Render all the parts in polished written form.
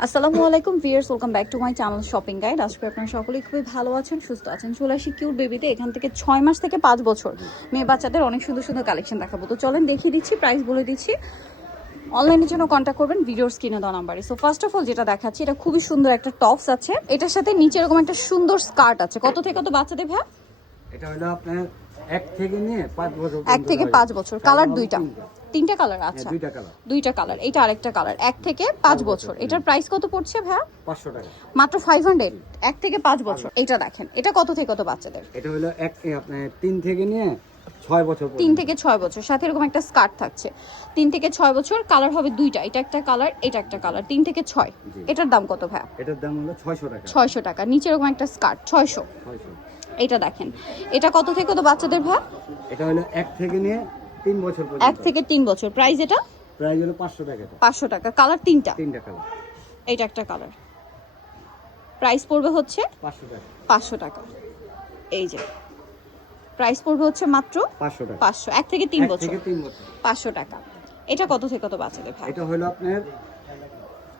আসসালামু আলাইকুম viewers, welcome back to my channel shopping guide. আজকে আপনারা সকলেই খুবই ভালো আছেন, সুস্থ আছেন। চলে আসি কিউট বেবিতে। এখান থেকে 6 মাস থেকে 5 বছর মেয়ে বাচ্চাদের অনেক সুন্দর সুন্দর কালেকশন দেখাবো। তো চলেন দেখিয়ে দিচ্ছি, প্রাইস বলে দিচ্ছি। অনলাইনের জন্য কন্ট্যাক্ট করবেন ভিডিওর স্ক্রিনে দেওয়া নাম্বারে। সো ফার্স্ট অফ অল যেটা দেখাচ্ছি, এটা খুবই সুন্দর একটা টপস আছে। এটার সাথে নিচে এরকম একটা সুন্দর স্কার্ট আছে। কত থেকে কত বাচ্চাদের ভাই? এটা হলো আপনার 1 থেকে নিয়ে 5 বছর। 1 থেকে 5 বছর। কালার দুইটা, তিনটা কালার। আচ্ছা, দুইটা কালার। এটা আরেকটা কালার। 1 থেকে 5 বছর। এটার প্রাইস কত পড়ছে ভাইয়া? 500 টাকা মাত্র 500। 1 থেকে 5 বছর। এটা দেখেন, এটা কত থেকে কত বাচ্চাদের? এটা হলো আপনার 3 থেকে নিয়ে 6 বছর। 3 থেকে 6 বছর। সাথে এরকম একটা স্কার্ট থাকছে। 3 থেকে 6 বছর। কালার হবে দুইটা, এটা একটা কালার, এটা একটা কালার। 3 থেকে 6। এটার দাম কত ভাইয়া? এটার দাম হলো 600 টাকা। 600 টাকা। নিচে এরকম একটা স্কার্ট 600। এটা দেখেন, এটা কত থেকে কত বাচ্চাদের ভাই? এটা হলো 1 থেকে নিয়ে 3 বছর পর্যন্ত। 1 থেকে 3 বছর। প্রাইস এটা? প্রাইস হলো 500 টাকা। 500 টাকা। কালার তিনটা কালার। এটা একটা কালার। প্রাইস পড়বে হচ্ছে 500 টাকা। 500 টাকা। এই যে প্রাইস পড়বে হচ্ছে মাত্র 500 টাকা। 500। 1 থেকে 3 বছর। 3 বছর 500 টাকা। এটা কত থেকে কত বাচ্চাদের ভাই? এটা হলো আপনার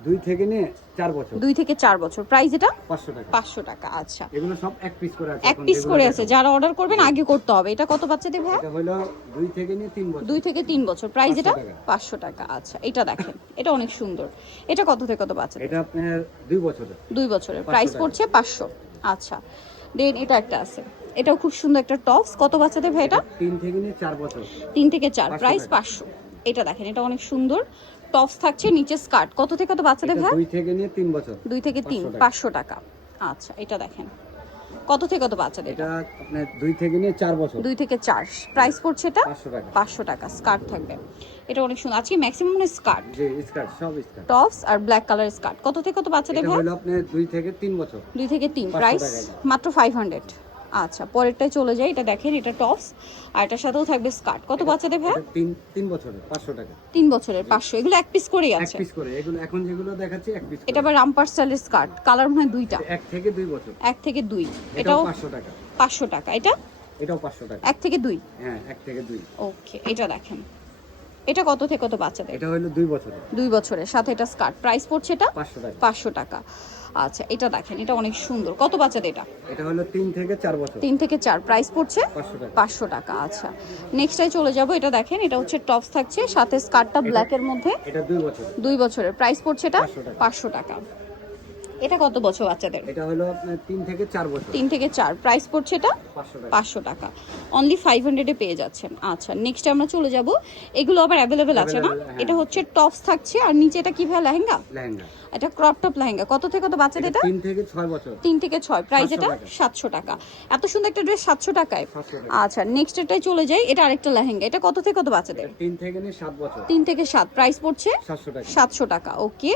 2 থেকে নিয়ে 4 বছর। 2 থেকে 4 বছর। প্রাইস এটা 500 টাকা। 500 টাকা। আচ্ছা, এগুলো সব এক পিস করে আছে। এক পিস করে আছে। যারা অর্ডার করবেন আগে করতে হবে। এটা কত বাচ্চাদের ভাই? এটা হলো 2 থেকে নিয়ে 3 বছর। 2 থেকে 3 বছর। প্রাইস এটা 500 500 টাকা। আচ্ছা, এটা দেখেন, এটা অনেক সুন্দর। এটা কত থেকে কত বাচ্চাদের? এটা আপনার 2 বছরের। 2 বছরের। প্রাইস পড়ছে 500। আচ্ছা, দেন এটা একটা আছে। এটাও খুব সুন্দর একটা টপস। কত বাচ্চাদের ভাই এটা? 3 থেকে নিয়ে 4 বছর। 3 থেকে 4। প্রাইস 500। এটা দেখেন, এটা অনেক সুন্দর টপস থাকছে, নিচে স্কার্ট। কত থেকে কত বাচ্চাদের ভাই? 2 থেকে নিয়ে 3 বছর। 2 থেকে 3। 500 টাকা। আচ্ছা, এটা দেখেন, কত থেকে কত বাচ্চাদের? এটা আপনার 2 থেকে নিয়ে 4 বছর। 2 থেকে 4। প্রাইস পড়ছে এটা 500 টাকা। 500 টাকা। স্কার্ট থাকবে। এটা অনেক সুন্দর। আজকে ম্যাক্সিমাম স্কার্ট, জি স্কার্ট, সব স্কার্ট। টপস আর ব্ল্যাক কালার স্কার্ট। কত থেকে কত বাচ্চাদের এটা ভাই? হলো আপনার 2 থেকে 3 বছর। 2 থেকে 3। 500 প্রাইস টাকা। মাত্র 500। আচ্ছা, পরেরটায় চলে যাই। এটা দেখেন, এটা টপস আর এটার সাথেও থাকবে স্কার্ট। কত বাচ্চাদের ভাই? 3 বছরের 500 টাকা। 3 বছরের 500। এগুলো এক পিস করেই এক আছে। পিস করে এগুলো এখন যেগুলো দেখাচ্ছি এক পিস। এটা আবার রামপার স্টাইলের স্কার্ট। কালার মনে হয় দুইটা। 1 থেকে 2 বছর। 1 থেকে 2। এটাও এটাও 500 টাকা। 500 টাকা। এটা এটাও 500 টাকা। 1 থেকে 2। হ্যাঁ, 1 থেকে 2। ওকে, এটা দেখেন, এটা কত থেকে কত বাচ্চাদের? এটা হলো 2 বছরের। 2 বছরের। সাথে এটা স্কার্ট। প্রাইস পড়ছে এটা 500 টাকা। 500 টাকা। আচ্ছা, এটা দেখেন, এটা অনেক সুন্দর। কত বাচ্চাদের এটা? এটা হলো 3 থেকে 4 বছর। 3 থেকে 4। প্রাইস পড়ছে 500 টাকা। 500 টাকা। আচ্ছা, নেক্সটটাই চলে যাব। এটা দেখেন, এটা হচ্ছে টপস থাকছে, সাথে স্কার্টটা ব্ল্যাকের মধ্যে। এটা 2 বছর। 2 বছরের। প্রাইস পড়ছে এটা 500 টাকা। 500 টাকা। এটা কত বছর বাচ্চাদের? এটা হলো আপনার 3 থেকে 4 বছর। 3 থেকে 4। প্রাইস পড়ছে এটা 500 টাকা। 500 টাকা। অনলি 500 এ পেয়ে যাচ্ছেন। আচ্ছা, নেক্সট আমরা চলে যাব। এগুলো আবার অ্যাভেলেবেল আছে না? এটা হচ্ছে টপস থাকছে আর নিচে এটা কি ভাই? লেহেঙ্গা। লেহেঙ্গা। এটা ক্রপ টপ লেহেঙ্গা। কত থেকে কত বাচ্চাদের এটা? 3 থেকে 6 বছর। 3 থেকে 6। প্রাইস 700 এটা টাকা। 700 টাকা। এত সুন্দর একটা ড্রেস 700 টাকায়। 700 টাকা। আচ্ছা, নেক্সট এটাই চলে যাই। এটা আরেকটা লেহেঙ্গা। এটা কত থেকে কত বাচ্চাদের? 3 থেকে নিয়ে 7 বছর। 3 থেকে 7। প্রাইস পড়ছে 700 টাকা। 700 টাকা। ওকে,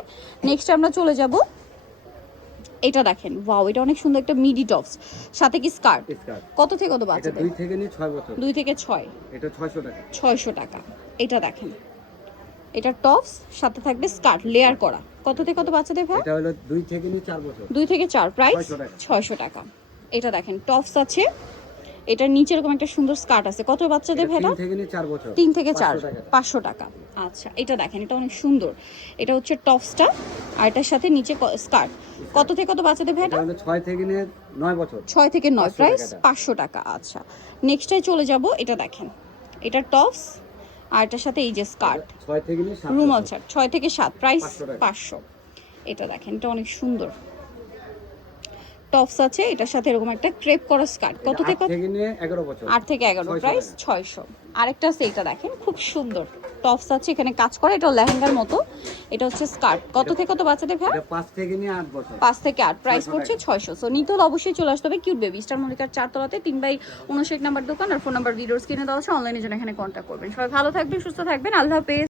নেক্সট আমরা চলে যাব। এটা দেখেন, ওয়াও, এটা অনেক সুন্দর একটা মিডি টপস, সাথে কি স্কার্ট। স্কার্ট। কত থেকে কত এটা বাচ্চাদের? 2 থেকে নিয়ে 6 বছর। 2 থেকে 6। এটা 600 টাকা। 600 টাকা। এটা দেখেন, এটা টপস, সাথে থাকবে স্কার্ট লেয়ার করা। কত থেকে কত বাচ্চাদের ভাই? এটা হলো 2 থেকে নিয়ে 4 বছর। 2 থেকে 4। প্রাইস 600 টাকা। 600 টাকা। এটা দেখেন, টপস আছে, এটার নিচে এরকম একটা সুন্দর স্কার্ট আছে। কত বাচ্চাদের ভাই? 3 থেকে নিয়ে 4 বছর। 3 থেকে 4। 500 টাকা। 500 টাকা। আচ্ছা, এটা দেখেন, এটা অনেক সুন্দর। এটা হচ্ছে টপসটা আর এটার সাথে নিচে স্কার্ট। কত থেকে কত বাচ্চাদের ভাই? এটা হলো 6 থেকে নিয়ে 9 বছর। 6 থেকে 9। 500 প্রাইস টাকা। 500 টাকা। আচ্ছা, নেক্সটটাই চলে যাব। এটা দেখেন, এটা টপস আর এটার সাথে এই যে স্কার্ট, 6 থেকে নিয়ে 7 রুমাল বছর। ছাড়। 6 থেকে 7। প্রাইস 500 টাকা। 500। এটা দেখেন, এটা অনেক সুন্দর টপস আছে, এটার সাথে এরকম একটা ক্রেপ করা স্কার্ট। কত থেকে 8 থেকে নিয়ে 11 বছর। 8 থেকে 11। 600 প্রাইস টাকা। 600। আরেকটা আছে, এটা দেখেন, খুব সুন্দর টপস আছে, এখানে কাজ করা। এটা লেহেঙ্গার মতো। এটা হচ্ছে স্কার্ট। কত থেকে কত বাচ্চাদের ভাই? এটা 5 থেকে নিয়ে 8 বছর। 5 থেকে 8। প্রাইস 600 পড়ছে 600। সো নিতে হলে অবশ্যই চলে আসতে হবে কিউট বেবি স্টার মল্লিকার 4 তলাতে 3/59 নাম্বার দোকান। আর ফোন নাম্বার ভিডিওর স্ক্রিনে দেওয়া আছে। অনলাইনে জন্য এখানে কন্ট্যাক্ট করবেন। সবাই ভালো থাকবেন, সুস্থ থাকবেন। আল্লাহ হাফেজ।